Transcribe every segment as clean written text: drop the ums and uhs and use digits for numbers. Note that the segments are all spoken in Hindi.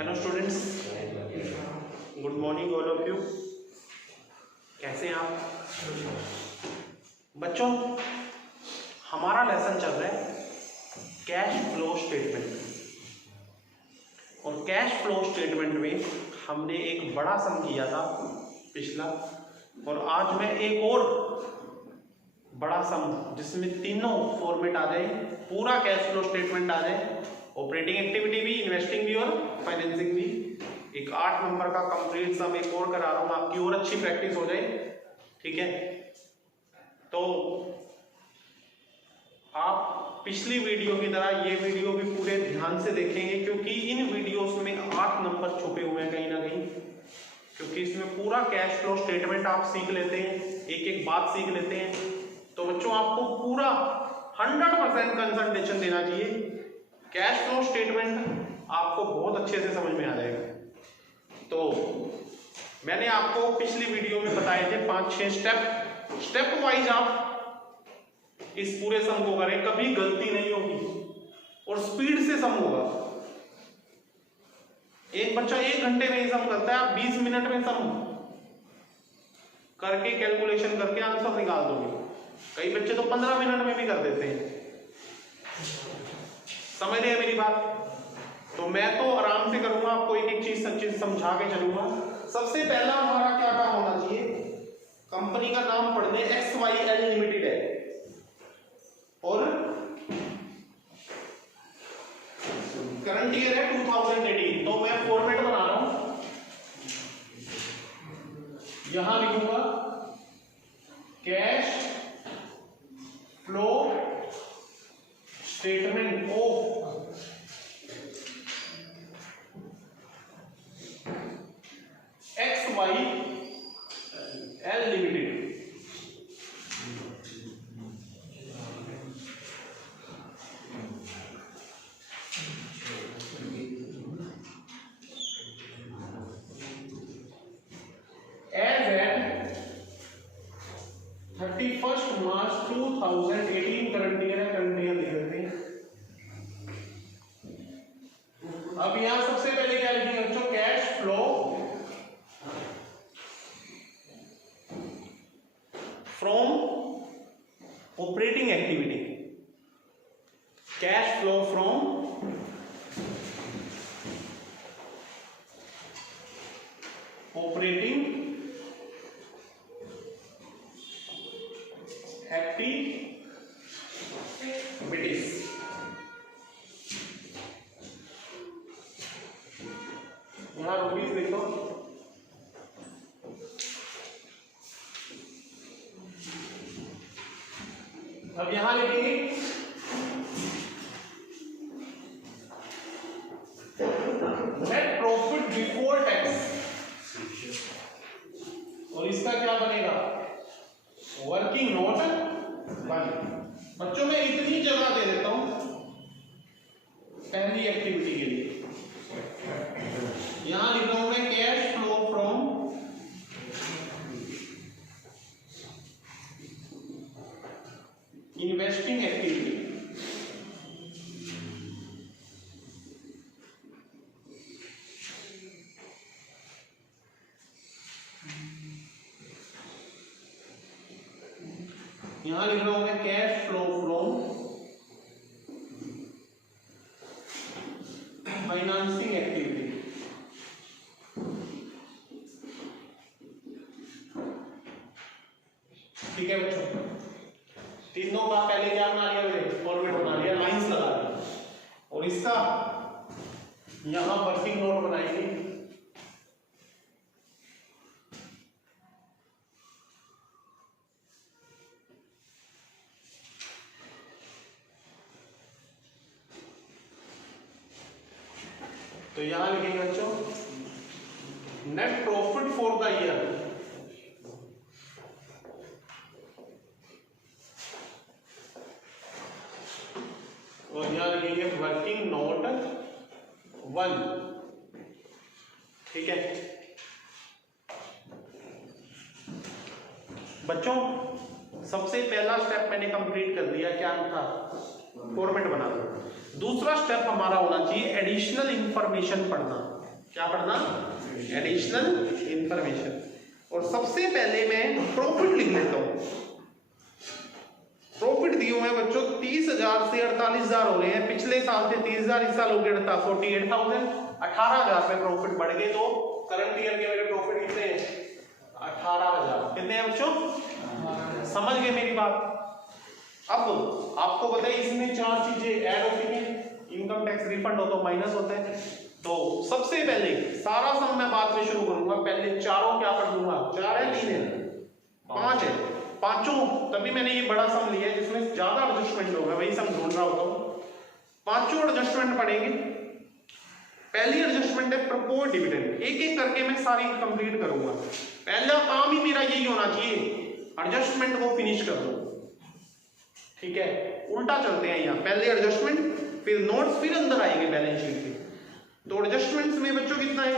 Hello students, good morning all of you. कैसे हैं आप बच्चों? हमारा लेसन चल रहा है कैश फ्लो स्टेटमेंट, और कैश फ्लो स्टेटमेंट में हमने एक बड़ा सम किया था पिछला, और आज मैं एक और बड़ा सम जिसमें तीनों फॉर्मेट आ जाए, पूरा कैश फ्लो स्टेटमेंट आ जाए, ऑपरेटिंग एक्टिविटी भी, इन्वेस्टिंग भी और फाइनेंसिंग भी। एक 8 नंबर का कंप्लीट सम एक और करा रहा हूँ, आपकी और अच्छी प्रैक्टिस हो जाए, ठीक है? तो आप पिछली वीडियो की तरह ये वीडियो भी पूरे ध्यान से देखेंगे, क्योंकि इन वीडियोस में 8 नंबर छुपे हुए हैं कहीं ना कहीं, क्योंकि इसमें पूरा कैश फ्लो स्टेटमेंट आप सीख लेते हैं, एक एक बात सीख लेते हैं। तो बच्चों आपको पूरा 100% कंसंट्रेशन देना चाहिए। कैश फ्लो स्टेटमेंट आपको बहुत अच्छे से समझ में आ जाएगा। तो मैंने आपको पिछली वीडियो में बताए थे 5-6 स्टेप वाइज आप इस पूरे सम को करें, कभी गलती नहीं होगी और स्पीड से सम होगा। एक बच्चा 1 घंटे में सम करता है, आप 20 मिनट में सम करके कैलकुलेशन करके आंसर निकाल दोगे। कई बच्चे तो 15 मिनट में भी कर देते हैं। समझ रहे हैं मेरी बात? तो मैं तो आराम से करूंगा, आपको एक एक चीज समझा के चलूंगा। सबसे पहला हमारा क्या काम होना चाहिए, कंपनी का नाम पढ़ने, XYL लिमिटेड है, और करंट ईयर है 2018। तो मैं फॉर्मेट बना रहा हूं, यहां लिखूंगा cash flow statement of XYL limited. As at 31 March 2018 current year है, करंट ईयर लिख देते हैं। अब यहां सबसे पहले क्या लिखेंगे बच्चों, cash flow from operating activity. Cash flow from operating activities. यहां रुपीज लिखो, अब यहां लिखेंगे नेट प्रॉफिट बिफोर टैक्स, और इसका क्या बनेगा, वर्किंग नोट 1। बच्चों में इतनी जगह दे देता हूं पहली एक्टिविटी के लिए। यहां लिख रहा हूं मैं cash flow from investing activity. यहां लिख रहा हूं मैं cash flow from financing activity. ठीक है बच्चों, तीनों का पहले क्या बना लिया मैंने, फॉर्मेट बना लिया, लाइंस लगा दी, और इसका यहां वर्किंग नोट बनाएंगे। तो यहां लिखेंगे बच्चों net profit for the year, और यहां लिखेंगे वर्किंग नोट 1। ठीक है बच्चों, सबसे पहला स्टेप मैंने कंप्लीट कर दिया, क्या था, फॉर्मेट बना दो। दूसरा स्टेप हमारा होना चाहिए एडिशनल इंफॉर्मेशन पढ़ना। क्या पढ़ना? Additional information. और सबसे पहले मैं प्रॉफिट लिख लेता हूं। प्रॉफिट दिए हुए हैं बच्चों 30,000 से 48,000 हो रहे हैं। पिछले साल से 30,000, इस साल हो गया 48,000। 18,000 में प्रॉफिट बढ़ गए। तो करंट ईयर के मेरे प्रॉफिट कितने हैं? 18,000। कितने हैं बच्चों? समझ गए मेरी बात? अब आपको बताइए इसमें 4 चीजें ऐड होती हैं। इनकम टैक्स रिफंड हो तो माइनस होते हैं। तो सबसे पहले सारा सम मैं बाद में शुरू करूंगा। पहले चारों क्या कर दूंगा? 4 है, 3 है, 5 है, पांचों। तभी मैंने ये बड़ा सम लिया है जिसमें ज्यादा एडजस्टमेंट होगा, वही सम ढूंढ रहा होता हूं। पांचों एडजस्टमेंट पड़ेंगे। पहली एडजस्टमेंट है प्रपोज डिविडेंड। एक एक करके मैं सारी कंप्लीट करूंगा। पहला काम ही मेरा यही होना चाहिए, एडजस्टमेंट को फिनिश कर दो। ठीक है, उल्टा चलते हैं यहाँ। पहले एडजस्टमेंट, फिर नोट्स, फिर अंदर आएंगे बैलेंस शीट के। तो एडजस्टमेंट्स में बच्चों कितना है?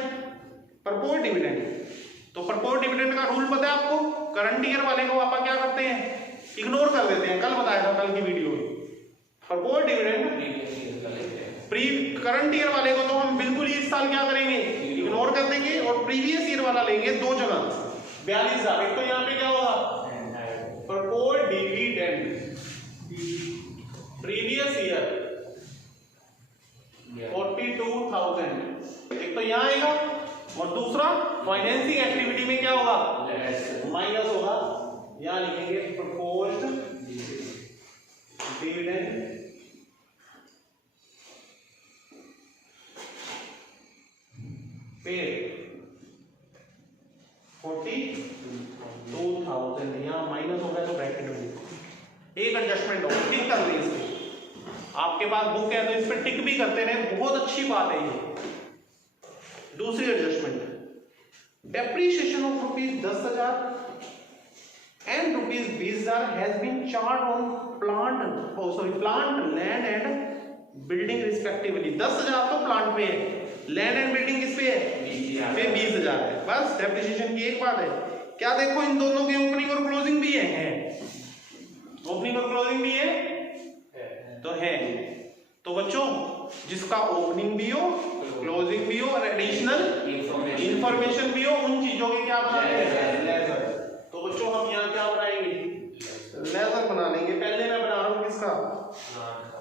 Propose dividend. तो प्रपोज डिविडेंड का रूल पता है आपको? करंट ईयर वाले को आप क्या करते हैं? इग्नोर कर देते हैं। कल बताया था, कल की वीडियो में। Propose dividend pre current year वाले को तो हम बिल्कुल ही इस साल क्या करेंगे? इग्नोर कर देंगे। और प्रीवियस ईयर वाला लेंगे 2 जगह 42,000। एक तो यहाँ पे क्या होगा? Propose dividend previous year 42,000। एक तो यहाँ आएगा। और दूसरा फाइनेंसिंग एक्टिविटी में क्या होगा? माइनस होगा। यहाँ लिखेंगे प्रपोज्ड डिविडेंड पेड 42,000। यहाँ माइनस होगा तो ब्रैकेट में एक एडजस्टमेंट होगा। टिक कर दें इसमें। आपके पास बुक है तो इस पर टिक भी करते रहे, बहुत अच्छी बात है ये। दूसरी adjustment, depreciation of ₹10,000 and ₹20,000 has been charged on plant, land and building respectively। 10,000 तो प्लांट पे है, लैंड एंड बिल्डिंग किस पे है? 20,000 है। बस डेप्रिसिएशन की एक बात है। क्या देखो इन दोनों की ओपनिंग और क्लोजिंग भी है? ओपनिंग और क्लोजिंग भी है तो है। तो बच्चों जिसका ओपनिंग भी हो, क्लोजिंग भी हो और एडिशनल इंफॉर्मेशन भी हो, उन चीजों के क्या बना लेंगे? लेजर। तो बच्चों हम यहाँ क्या बनाएंगे? लेजर बना लेंगे। पहले मैं बना रहा हूँ किसका?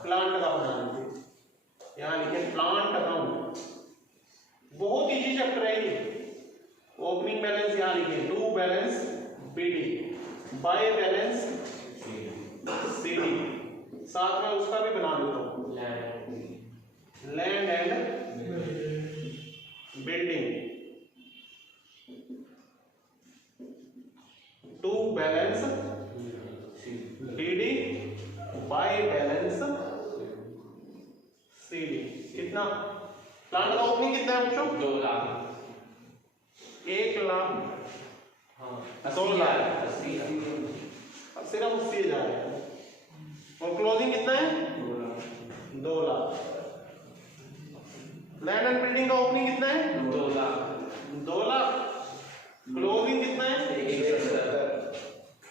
प्लांट का बना लेंगे। यहाँ लिखे प्लांट अकाउंट। बहुत इजी चैप्टर है ये। ओपनिंग बैलेंस यहाँ लिखे, to balance BD, by balance CD. साथ में उसका भी बना देता हूँ, land and building, to balance BD, by balance CD. कितना? प्लांट का ओपनिंग कितना है बच्चों? 2 लाख। 1 लाख, 2 लाख, सिर्फ 80,000 है। और क्लोजिंग कितना है? 2 लाख। लैंड एंड बिल्डिंग का ओपनिंग कितना है? 2 लाख। 2 लाख। क्लोजिंग कितना है? 170।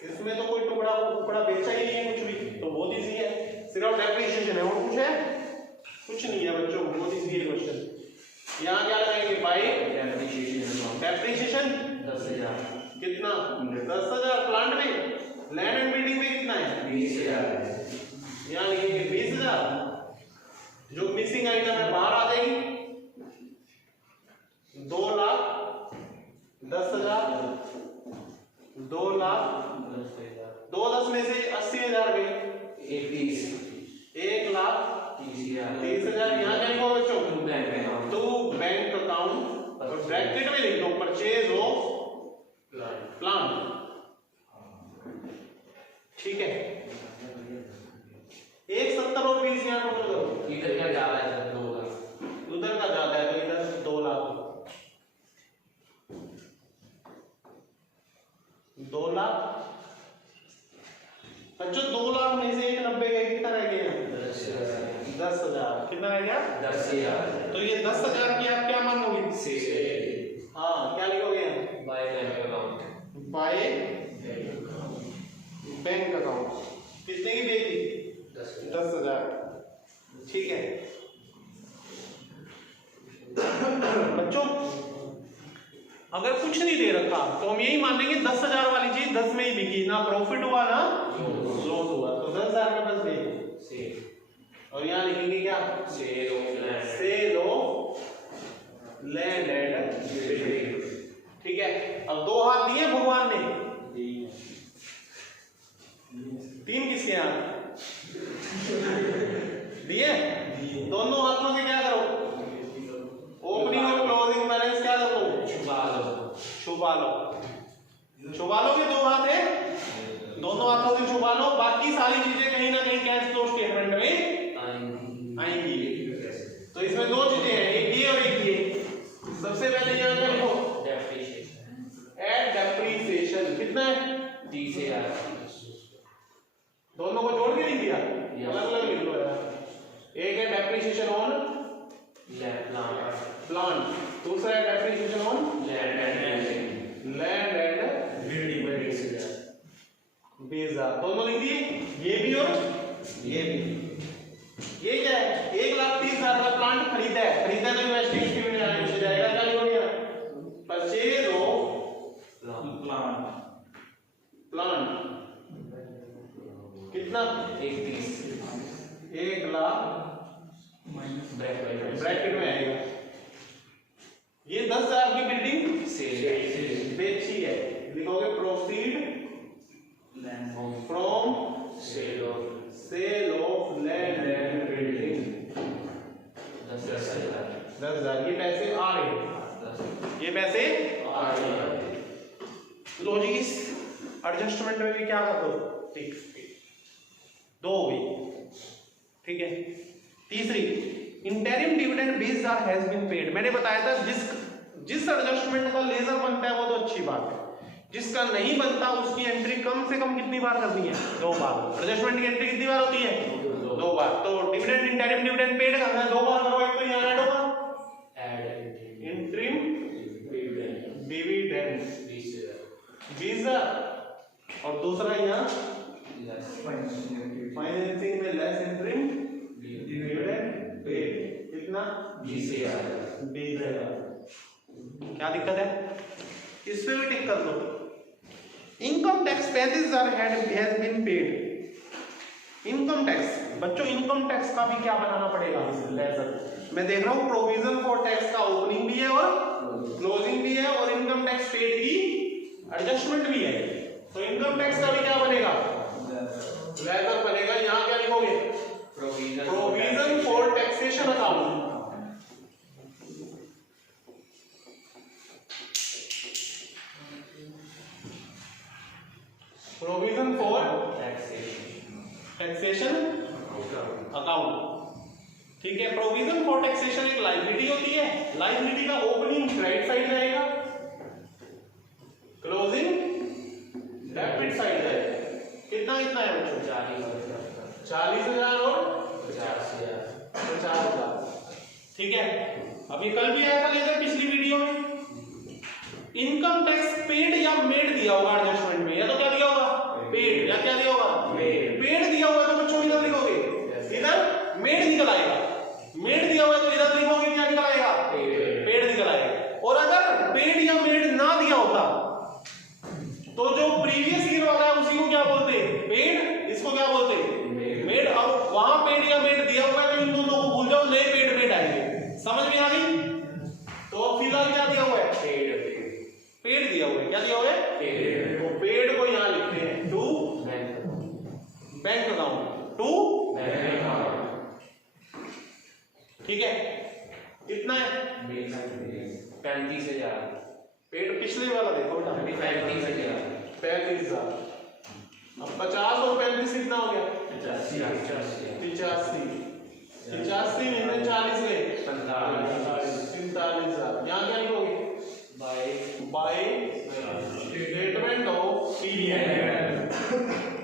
इसमें तो कोई टुकड़ा बेचा ही नहीं है कुछ भी, तो बहुत इजी है। सिर्फ डेप्रिसिएशन है। और कुछ है? कुछ नहीं है बच्चों, बहुत इजी है क्वेश्चन। यहाँ क्या लगाएंगे? Bye depreciation 10,000। कितना? 10,000 प्लांट में। लैंड एंड बिल्डिंग में कितना है? 20,000। यहाँ लिखेंगे 20,000। जो मिसिंग आइटम है बाहर आ जाएगी। 2 लाख 10,000, 2 लाख 2 10 में से 80,000 गए। 1 लाख 30,000। यहाँ क्या लिखो बच्चों? To bank account. और ब्रैकेट में लिख दो परचेज ऑफ प्लांट। ठीक है। 170 और 20 यहाँ टोटल करो। इधर क्या ज्यादा है? 2 लाख। उधर का ज्यादा है तो इधर 2 लाख। 2 लाख बच्चों, 2 लाख में से 190 गए, कितना रह गया? 10,000। कितना रह गया? 10,000। तो ये 10,000 की आप क्या मानोगे? हाँ, क्या लिखोगे? By bank account. By bank account. कितने की देगी? 10,000। ठीक है बच्चों, अगर कुछ नहीं दे रखा तो हम यही मान लेंगे 10,000 वाली चीज 10 में ही बिकी, ना प्रॉफिट हुआ ना लॉस हुआ, तो 10,000 में बस दे। और यहाँ लिखेंगे क्या? Sale of land and building. ठीक है, अब 2 हाथ दिए भगवान ने, 3 किसके यहाँ दिए? दोनों हाथों से क्या करो? ओपनिंग और क्लोजिंग बैलेंस क्या कर लो? छुपा लो। छुपा लो के 2 हाथ है, दोनों हाथों से छुपा लो, बाकी सारी चीजें कहीं ना कहीं कैश फ्लो स्टेटमेंट में आएंगी। तो इसमें 2 चीजें हैं, एक ये और एक ये। सबसे पहले यहाँ क्या लिखो? Add depreciation. कितना है? 30,000। दोनों को जोड़ के लिख दिया, अलग अलग लिख लो यार। एक है डेप्रिसिएशन ऑन प्लांट, दूसरा है depreciation on land and building. दोनों लिख दिए, ये भी और ये भी। ये क्या है? 1,30,000 का प्लांट खरीदा है तो इन्वेस्टिंग एक्टिविटी में आने से जाएगा। क्या लिखोगे? परचेज ऑफ प्लांट कितना? 1 लाख ब्रैकेट में आएगा। ये 10,000 की बिल्डिंग बेची है, लिखोगे proceed from sale of land and building. 10,000 ये पैसे आ रहे हैं, ये पैसे आ रहे हैं। लो जी, इस एडजस्टमेंट में भी क्या कर दो? ठीक, 2 हो गई। ठीक है, तीसरी interim dividend 20,000 has been paid. मैंने बताया था जिस एडजस्टमेंट का लेजर बनता है वो तो अच्छी बात है, जिसका नहीं बनता उसकी एंट्री कम से कम कितनी बार करनी है? 2 बार। एडजस्टमेंट की एंट्री कितनी बार होती है? 2 बार। तो डिविडेंड इंटरिम डिविडेंड पेड करना है 2 बार करो। एक तो यहाँ ऐड होगा इंटरिम डिविडेंड 20,000 और दूसरा यहाँ फाइनेंसिंग में लेस इंटरिम डिविडेंड पेड। कितना? 20,000। क्या दिक्कत है? इस पे भी टिक कर दो। Income tax 35,000 has been paid. Income tax बच्चों, इनकम टैक्स का भी क्या बनाना पड़ेगा? मैं देख रहा हूँ प्रोविजन फॉर टैक्स का ओपनिंग भी है और क्लोजिंग भी है, और इनकम टैक्स पेड की एडजस्टमेंट भी है। तो इनकम टैक्स का भी क्या बनेगा? लेजर बनेगा। यहाँ क्या लिखोगे? Provision for taxation account. Provision for taxation account. ठीक है, प्रोविजन फॉर टैक्सेशन एक लायबिलिटी होती है। लायबिलिटी का ओपनिंग क्रेडिट साइड जाएगा, क्लोजिंग डेबिट साइड जाएगा। कितना कितना है बच्चों? 40,000 और 50,000। ठीक है, अभी कल भी आया था लेजर पिछली वीडियो में। इनकम टैक्स पेड या मेड दिया होगा एडजस्टमेंट में, या तो क्या दिया होगा? पेड। या क्या दिया होगा? पेड दिया होगा तो बच्चों इधर लिखोगे, इधर मेड निकल आएगा। मेड दिया हुआ तो इधर लिखोगे क्या निकल आएगा? पेड निकल आएगा। और अगर पेड या मेड ना दिया होता तो जो प्रीवियस ईयर वाला है उसी को क्या बोलते? पेड। इसको क्या बोलते? मेड। अब वहां पेड या मेड दिया हुआ है तो इन दोनों को भूल जाओ, नए पेड मेड आएंगे। समझ में आ गई? तो फिलहाल क्या दिया हुआ है? पेड दिया हुआ है। क्या दिया हुआ है? पेड। तो पेड को यहां लिखते हैं to bank account, to bank account. ठीक है, कितना है? 35,000। पेड पिछले वाला देखो बेटा, 35,000। अब 50 और 35 कितना हो गया? 85। 85 में 40 गए 45,000। यहाँ क्या लिखोगे? बाय स्टेटमेंट ऑफ पीएनएल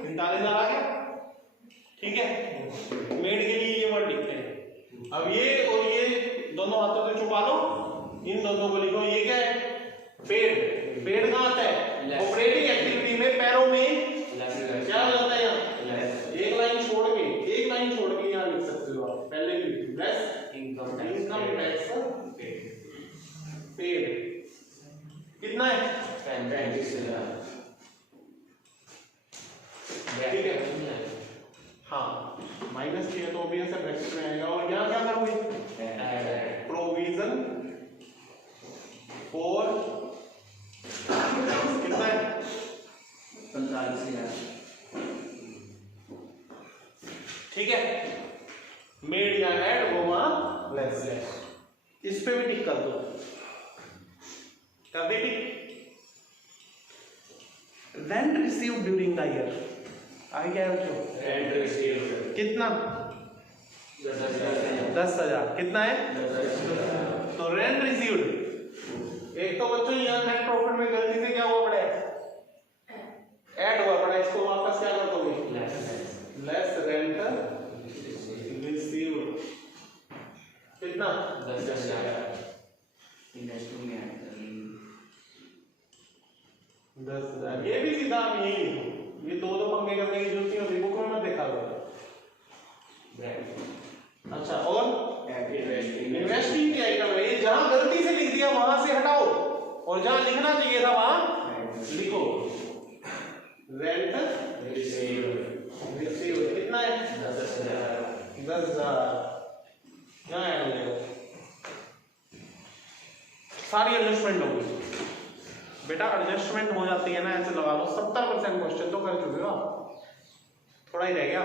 45,000 आ गया। ठीक है, मेड के लिए ये वर्ड लिखते हैं। अब ये और ये दोनों हाथों से छुपा लो, इन दोनों को लिखो। ये क्या है? पेड। पेड कहाँ आता है? ऑपरेटिंग एक्टिविटी में पैरों में क्या लगता है? यहाँ एक लाइन छोड़ के यहाँ लिख सकते हो आप। पहले भी इनकम टैक्स पेड। कितना है? 35,000। ठीक है, हाँ माइनस चाहिए तो ऑब्वियस है ब्रैकेट में आएगा। और यहाँ क्या करोगे? प्रोविजन फॉर कितना है? 45,000। ठीक है, मेड या एड गोमा लेस। इस पे भी टिक कर दो, कर दे tick. Rent receive during the year आई क्या बच्चों? रेंट रिसीव कितना? 10,000। 10,000। कितना है? 10,000। तो रेंट रिसीव्ड, एक तो बच्चों यहाँ नेट प्रॉफिट में गलती से क्या हुआ पड़ा है? ऐड हुआ पड़ा है, इसको वापस क्या कर दोगे? Less rent received. कितना? 10,000। इंडस्ट्री में ऐड कर लेंगे। 10,000। ये भी सीधा आप यही लिखो, ये दो पंगे करने की जरूरत नहीं होती, बुक में मत देखा करो। अच्छा, और इन्वेस्टिंग की आइटम है ये, जहां गलती से लिख दिया वहां से हटाओ और जहां लिखना चाहिए था वहां लिखो। रेंट रिसीव कितना है? 10,000। 10,000। यहाँ ऐड हो जाएगा, सारी एडजस्टमेंट होगी बेटा। एडजस्टमेंट हो जाती है ना, ऐसे लगा लो। 70% क्वेश्चन तो कर चुके हो आप, थोड़ा ही रह गया।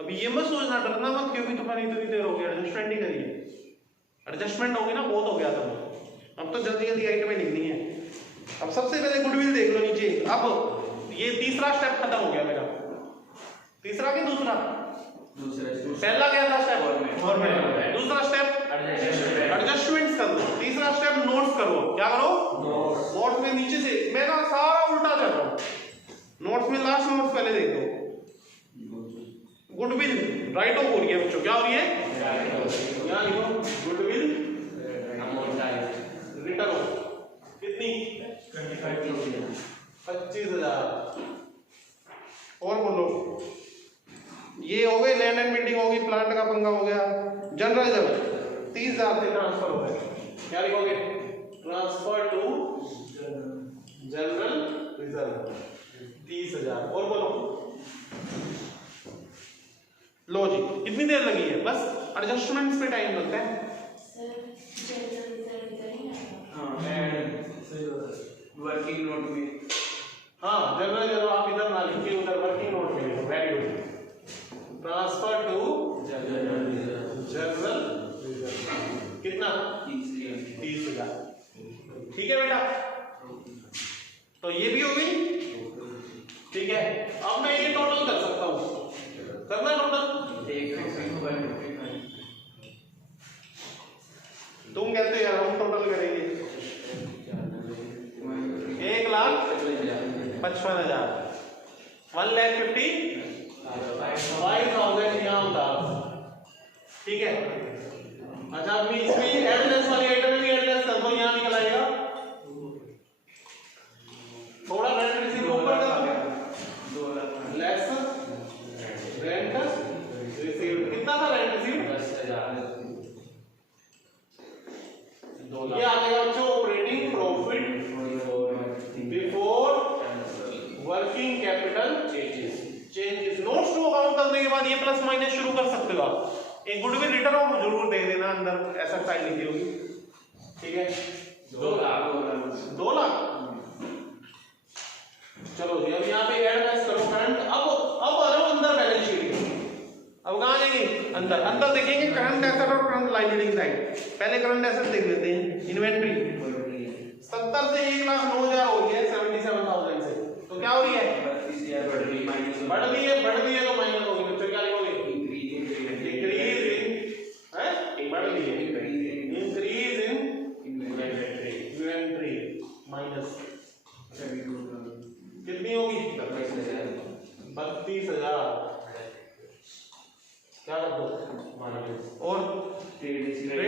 अभी ये मत सोचना, डरना मत क्योंकि तुम्हारी इतनी देर हो गई, एडजस्टमेंट नहीं करिए। एडजस्टमेंट होगी ना, बहुत हो गया था। अब तो जल्दी जल्दी आइटमें लिखनी है। अब सबसे पहले गुडविल देख लो नीचे। अब ये तीसरा स्टेप खत्म हो गया मेरा। तीसरा कि दूसरा? पहला क्या था स्टेप? फॉर्मेट। दूसरा स्टेप एडजस्टमेंट्स कर लो। तीसरा स्टेप नोट्स करो। क्या करो? नोट्स में नीचे से मैं ना सारा उल्टा चल रहा हूँ। नोट्स में लास्ट नोट्स पहले देख दो। गुडविल राइट ऑफ हो रही है बच्चों, क्या हो रही है? यहाँ लिखो गुडविल रिटर्न ऑफ कितनी? 25,000। और बोलो, ये हो गए लैंड एंड बिल्डिंग होगी, प्लांट का पंगा हो गया। जनरल रिजर्व 30,000 से ट्रांसफर हो गए। क्या लिखोगे? Transfer to general reserve 30,000। और बोलो, लो जी, कितनी देर लगी है? बस एडजस्टमेंट्स पे टाइम लगता है। वर्किंग नोट में, हाँ जनरल रिजर्व आप इधर ना लिखिए, उधर वर्किंग नोट में लिखो। Very good. Transfer to general reserve कितना? 30,000। ठीक है बेटा, तो ये भी हो गई। ठीक है, अब मैं ये टोटल कर सकता हूँ, करना टोटल। तुम कहते हो यार हम टोटल करेंगे। 1,55,000 1,50,5,000 यहाँ होता। ठीक है, अच्छा अब इसमें एडलेस वाली आइटम में भी एडलेस कर दो, यहाँ निकल आएगा। थोड़ा रेंट रिसीव ऊपर कर दो, लेस रेंट रिसीव। कितना था रेंट रिसीव? 10,000। ये आ जाएगा बच्चों operating profit before working capital changes. Notes to account करने के बाद ये प्लस माइनस शुरू कर सकते हो आप। एक गुडविल रिटर्न ऑफ जरूर दे देना, अंदर ऐसा साइन लिखी होगी। ठीक है, 2 लाख। 2 लाख। चलो जी, अब यहाँ पे ऐड लेस करो करंट। अब आ रहा हूं अंदर बैलेंस शीट। अब कहाँ जाएंगे? अंदर। अंदर देखेंगे करंट एसेट और करंट लायबिलिटी साइड। पहले करंट एसेट देख लेते हैं। इन्वेंट्री 70 से 1,09,000 हो गई है 77,000 से, तो क्या हो रही है? 32,000 बढ़ रही है तो माइनस होगी बच्चों। क्या लिखोगे? डिक्रीज इन, है बढ़ रही है, इंक्रीज इन इन्वेंट्री माइनस कितनी होगी? 32,000। क्या कर दो? और ट्रेड रिसीवर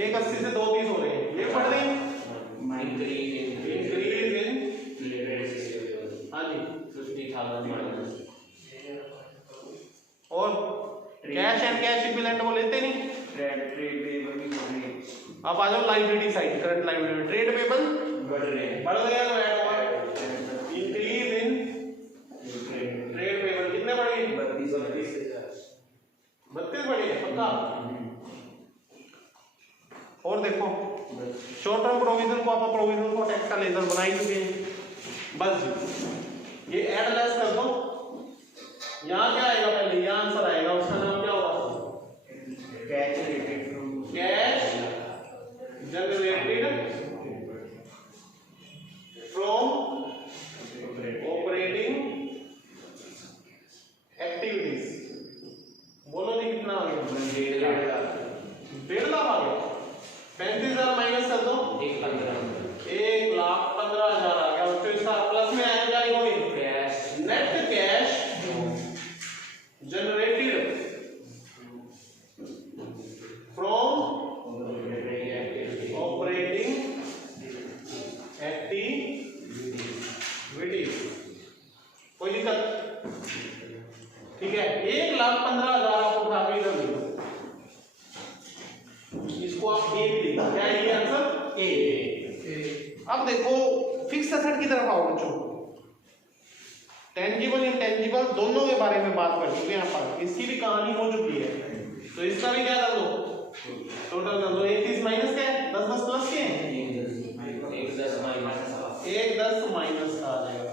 1,80 से 2,30 हो रहे हैं, ये पढ़ रही है। इंक्रीज इन, हाँ जी 50,000 और कैश एंड कैश इक्विवेलेंट वो लेते नहीं। ट्रेड पेबल भी बढ़ रही है। अब आ जाओ liability side, current liability. Trade payable बढ़ रहे हैं। बढ़ गया तो ऐड हुआ, इंक्रीज इन ट्रेड पेबल कितने बढ़ गए? 32 बढ़े पक्का। और देखो शॉर्ट टर्म प्रोविजन को आप प्रोविजन को टैक्स का लेजर बना ही चुके हैं। बस ये ऐड लेस कर दो, यहाँ क्या आएगा? पहले यहाँ आंसर आएगा, उसका नाम क्या होगा? Cash generated from operating activities. बोलो जी कितना आ गया? 1.5 लाख आ गया। 35,000 माइनस कर दो, 1,15,000 आ गया। तो इसका प्लस में आएगा net cash generated from operating activities. कोई दिक्कत? ठीक है, 1,15,000 आप उठा के इधर लिखो, इसको आप ए भी लिखो। क्या है ये आंसर? ए। अब देखो फिक्स एसेट की तरफ आओ बच्चों। टेंजिबल इंटेंजिबल दोनों के बारे में बात कर चुके हैं यहाँ पर, इसकी भी कहानी हो चुकी है। तो इसका भी क्या कर दो? टोटल कर दो। 1 30 माइनस क्या है? 10 10 प्लस के हैं? 1 10 माइनस का आ जाएगा।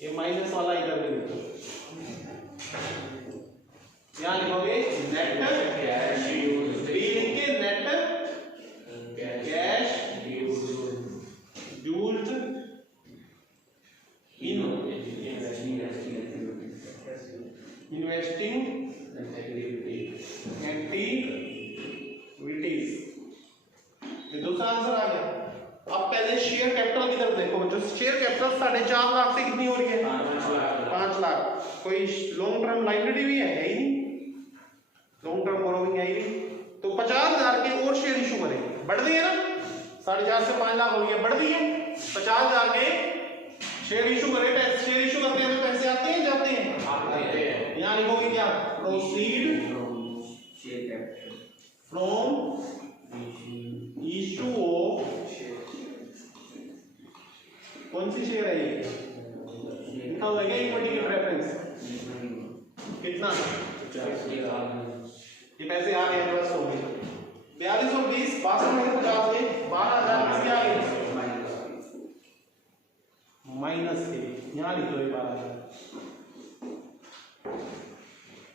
ये माइनस वाला इधर भी लिखो, यहाँ लिखोगे नेट कैश यूज्ड, बी लिख के net cash used in investing activities. ये दूसरा आंसर आ गया। अब पहले शेयर कैपिटल की तरफ देखो। जो शेयर कैपिटल 4.5 लाख से कितनी हो रही है? 5 लाख। कोई लॉन्ग टर्म लायबिलिटी भी है ही नहीं, लॉन्ग टर्म बोरोइंग है ही नहीं। तो 50,000 के और शेयर इशू करेंगे, बढ़ रही है ना? 4.5 से 5 लाख हो गई है, बढ़ रही है। 50,000 के शेयर इशू करें, शेयर इशू करते हैं तो पैसे आते हैं जाते हैं? यहाँ लिखोगे क्या? प्रोसीड फ्रॉम इशू ऑफ, कौन सी शेयर है ये? लिखा हुआ है इक्विटी की प्रेफरेंस। कितना? ये पैसे आ गए प्लस हो गए 42 और 20 62 में 50 के 12,000 किसके आ गए? माइनस के। यहाँ लिख लो 12,000।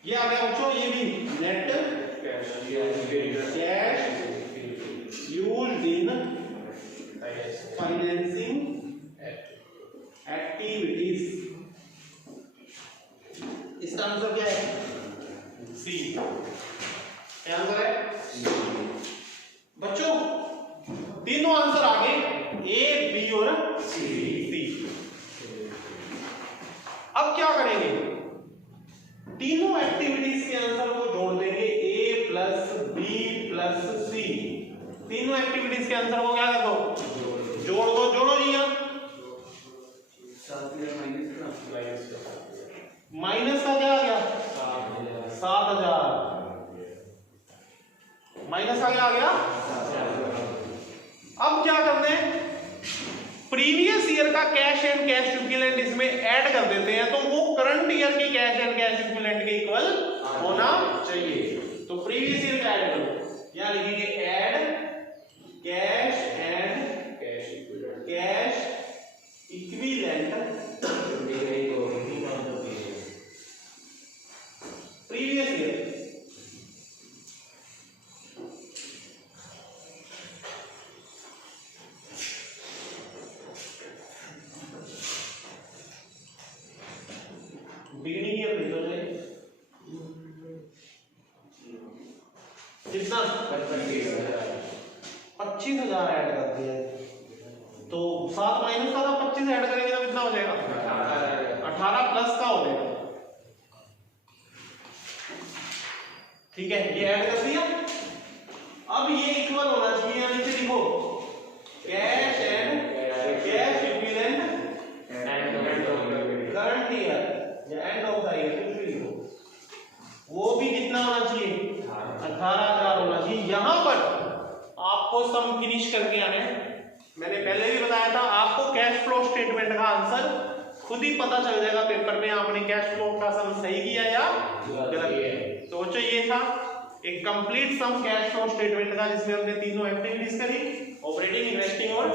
ये आ गया बच्चों, ये भी net cash used in financing activities. इसका आंसर क्या है? सी। क्या आंसर है? बच्चों तीनों आंसर आ गए, ए बी और सी। अब क्या करेंगे? तीनों एक्टिविटीज के आंसर को जोड़ देंगे, ए प्लस बी प्लस सी। तीनों एक्टिविटीज के आंसर को क्या कर दो? जोड़ दो। जोड़ो जी। यहाँ माइनस का क्या आ गया? 7,000। माइनस का क्या आ गया? अब क्या करते हैं? प्रीवियस ईयर का कैश एंड कैश इक्विवेलेंट इसमें ऐड कर देते हैं, तो वो करंट ईयर की कैश एंड कैश इक्विवेलेंट के इक्वल होना चाहिए। तो प्रीवियस ईयर का ऐड करो, यहां लिखेंगे add cash and cash equivalent previous year. Beginning year लिख लो कितना? 25,000 ऐड करते हैं, तो 7 माइनस का 25 ऐड करेंगे तो कितना हो जाएगा? 18 प्लस का हो जाएगा। ठीक है, ये ऐड कर दिया। अब ये इक्वल होना चाहिए, यहां नीचे लिखो cash and cash equivalent current year या एंड ऑफ द ईयर, कुछ भी लिखो। वो भी कितना होना चाहिए? 18,000 होना चाहिए। यहां पर आपको सम फिनिश करके आने, मैंने पहले भी बताया था आपको कैश फ्लो स्टेटमेंट का आंसर खुद ही पता चल जाएगा पेपर में आपने कैश फ्लो का सम सही किया या गलत किया। तो बच्चों ये था एक complete sum cash flow statement का जिसमें हमने तीनों एक्टिविटीज करी, ऑपरेटिंग, इन्वेस्टिंग और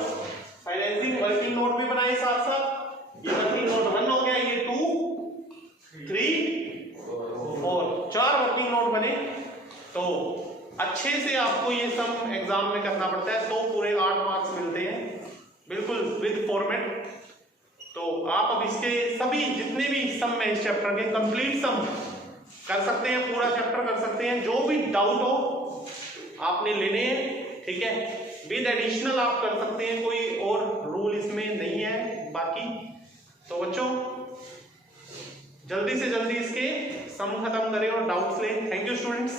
फाइनेंसिंग। वर्किंग नोट भी बनाए साथ साथ। ये वर्किंग नोट 1 हो गया, ये 2 3 4 4 वर्किंग नोट बने। तो अच्छे से आपको ये सम एग्जाम में करना पड़ता है तो पूरे 8 मार्क्स मिलते हैं बिल्कुल विद फॉर्मेट। तो आप अब इसके सभी जितने भी सम में इस चैप्टर के कंप्लीट सम कर सकते हैं, पूरा चैप्टर कर सकते हैं। जो भी डाउट हो आपने लेने हैं, ठीक है, विद एडिशनल आप कर सकते हैं, कोई और रूल इसमें नहीं है बाकी। तो बच्चों जल्दी से जल्दी इसके सम खत्म करें और डाउट्स लें। Thank you students.